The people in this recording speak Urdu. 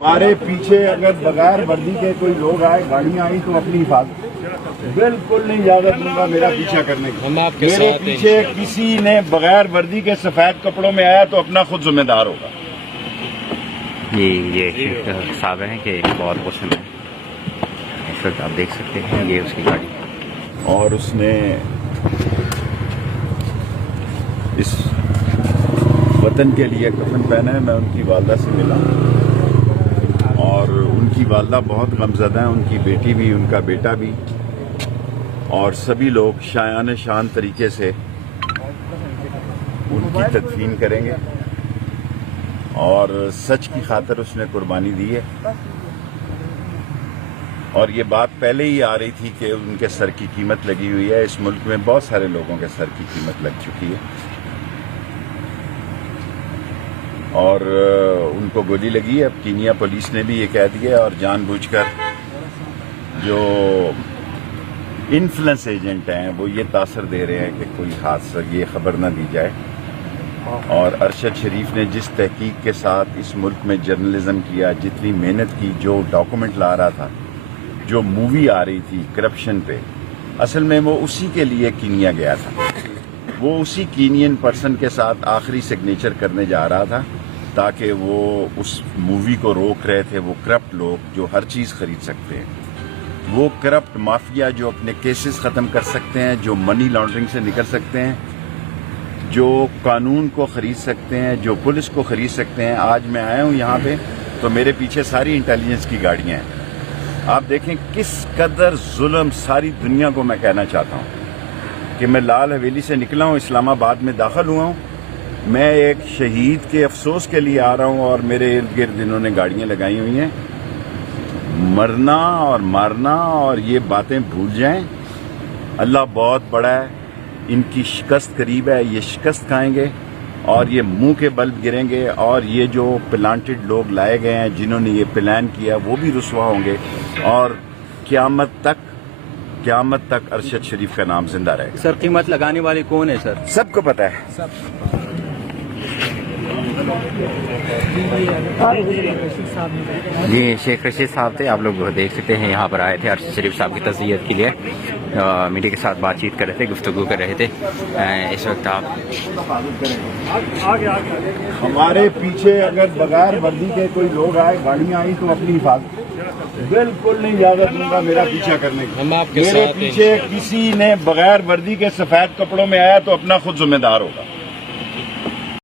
ہمارے پیچھے اگر بغیر وردی کے کوئی لوگ آئے، گاڑیاں آئی تو اپنی حفاظت بالکل نہیں اجازت دوں گا میرا پیچھا کرنے کی۔ ہم آپ کے میرے ساتھ ہیں۔ پیچھے کسی نے بغیر وردی کے سفید کپڑوں میں آیا تو اپنا خود ذمہ دار ہوگا۔ یہ شیخ صاحب ہیں کہ بہت غصے میں اس وقت آپ دیکھ سکتے ہیں، یہ اس کی گاڑی اور اس نے اس وطن کے لیے کفن پہنا ہے۔ میں ان کی والدہ سے ملا اور ان کی والدہ بہت غمزدہ ہیں، ان کی بیٹی بھی، ان کا بیٹا بھی، اور سبھی لوگ شایان شان طریقے سے ان کی تدفین کریں گے، اور سچ کی خاطر اس نے قربانی دی ہے۔ اور یہ بات پہلے ہی آ رہی تھی کہ ان کے سر کی قیمت لگی ہوئی ہے۔ اس ملک میں بہت سارے لوگوں کے سر کی قیمت لگ چکی ہے، اور ان کو گولی لگی ہے۔ اب کینیا پولیس نے بھی یہ کہہ دیا، اور جان بوجھ کر جو انفلوئنس ایجنٹ ہیں وہ یہ تاثر دے رہے ہیں کہ کوئی حادثہ یہ خبر نہ دی جائے۔ اور ارشد شریف نے جس تحقیق کے ساتھ اس ملک میں جرنلزم کیا، جتنی محنت کی، جو ڈاکومنٹ لا رہا تھا، جو مووی آ رہی تھی کرپشن پہ، اصل میں وہ اسی کے لیے کینیا گیا تھا۔ وہ اسی کینین پرسن کے ساتھ آخری سگنیچر کرنے جا رہا تھا، تاکہ وہ اس مووی کو روک رہے تھے وہ کرپٹ لوگ جو ہر چیز خرید سکتے ہیں، وہ کرپٹ مافیا جو اپنے کیسز ختم کر سکتے ہیں، جو منی لانڈرنگ سے نکل سکتے ہیں، جو قانون کو خرید سکتے ہیں، جو پولیس کو خرید سکتے ہیں۔ آج میں آیا ہوں یہاں پہ تو میرے پیچھے ساری انٹیلیجنس کی گاڑیاں ہیں۔ آپ دیکھیں کس قدر ظلم ساری دنیا کو میں کہنا چاہتا ہوں کہ میں لال حویلی سے نکلا ہوں، اسلام آباد میں داخل ہوا ہوں، میں ایک شہید کے افسوس کے لیے آ رہا ہوں، اور میرے ارد گرد انہوں نے گاڑیاں لگائی ہوئی ہیں۔ مرنا اور مارنا اور یہ باتیں بھول جائیں، اللہ بہت بڑا ہے، ان کی شکست قریب ہے، یہ شکست کھائیں گے اور یہ منہ کے بل گریں گے، اور یہ جو پلانٹڈ لوگ لائے گئے ہیں جنہوں نے یہ پلان کیا وہ بھی رسوا ہوں گے، اور قیامت تک ارشد شریف کا نام زندہ رہے گا۔ سر قیمت لگانے والے کون ہیں سر؟ سب کو پتہ ہے۔ جی شیخ رشید صاحب تھے، آپ لوگ دیکھ سکتے ہیں یہاں پر آئے تھے ارشد شریف صاحب کی تعزیت کے لیے، میڈیا کے ساتھ بات چیت کر رہے تھے، گفتگو کر رہے تھے۔ اس وقت آپ ہمارے پیچھے اگر بغیر وردی کے کوئی لوگ آئے، گاڑیاں آئی تو اپنی حفاظت بالکل نہیں اجازت دوں گا میرا پیچھا کرنے کی۔ ہم آپ کے میرے ساتھ ہیں۔ پیچھے کسی نے بغیر وردی کے سفید کپڑوں میں آیا تو اپنا خود ذمہ دار ہوگا۔